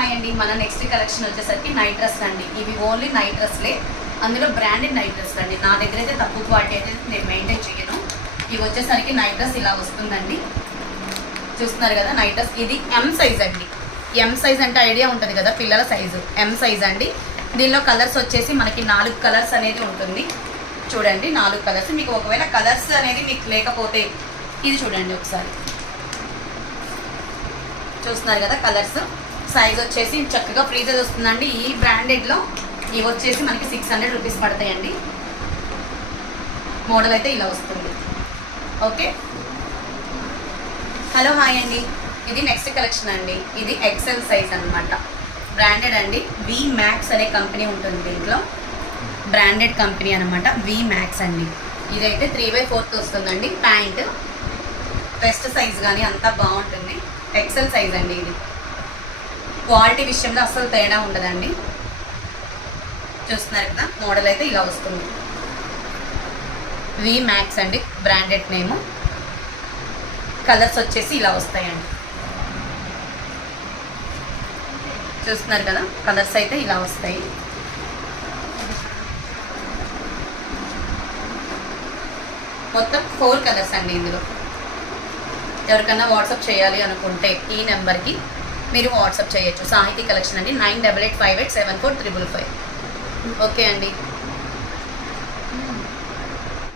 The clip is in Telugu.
హాయ్ అండి. మన నెక్స్ట్ కలెక్షన్ వచ్చేసరికి నైట్ డ్రెస్ అండి. ఇవి ఓన్లీ నైట్ డ్రెస్లే, అందులో బ్రాండెడ్ నైట్ డ్రెస్ అండి. నా దగ్గర అయితే తక్కువ క్వాలిటీ అయితే నేను మెయింటైన్ చేయను. ఇవి వచ్చేసరికి నైట్ డ్రెస్ ఇలా వస్తుందండి. చూస్తున్నారు కదా నైట్ డ్రెస్. ఇది ఎం సైజ్ అండి. ఎం సైజ్ అంటే ఐడియా ఉంటుంది కదా, పిల్లల సైజు. ఎం సైజ్ అండి. దీనిలో కలర్స్ వచ్చేసి మనకి 4 కలర్స్ అనేది ఉంటుంది. చూడండి 4 కలర్స్. మీకు ఒకవేళ కలర్స్ అనేది మీకు లేకపోతే ఇది చూడండి ఒకసారి. చూస్తున్నారు కదా కలర్స్. సైజ్ వచ్చేసి చక్కగా ఫ్రీజర్ వస్తుందండి. ఈ బ్రాండెడ్లో ఇవి వచ్చేసి మనకి 600 రూపీస్ పడతాయండి. మోడల్ అయితే ఇలా వస్తుంది. ఓకే, హలో హాయ్ అండి. ఇది నెక్స్ట్ కలెక్షన్ అండి. ఇది ఎక్సెల్ సైజ్ అనమాట. బ్రాండెడ్ అండి. వి మ్యాక్స్ అనే కంపెనీ ఉంటుంది దీంట్లో. బ్రాండెడ్ కంపెనీ అనమాట, వి మ్యాక్స్ అండి. ఇదైతే 3/4 వస్తుందండి. ప్యాంట్ వెస్ట్ సైజ్ కానీ అంతా బాగుంటుంది. ఎక్సెల్ సైజ్ అండి. ఇది క్వాలిటీ విషయంలో అస్సలు తేడా ఉండదండి. చూస్తున్నారు కదా, మోడల్ అయితే ఇలా వస్తుంది. వి మ్యాక్స్ అండి బ్రాండెడ్ నేము. కలర్స్ వచ్చేసి ఇలా వస్తాయండి. చూస్తున్నారు కదా, కలర్స్ అయితే ఇలా వస్తాయి. మొత్తం 4 కలర్స్ అండి ఇందులో. ఎవరికన్నా వాట్సాప్ చేయాలి అనుకుంటే ఈ నెంబర్కి మీరు వాట్సాప్ చేయొచ్చు. సాహితీ కలెక్షన్ అండి. 9885874355. ఓకే అండి.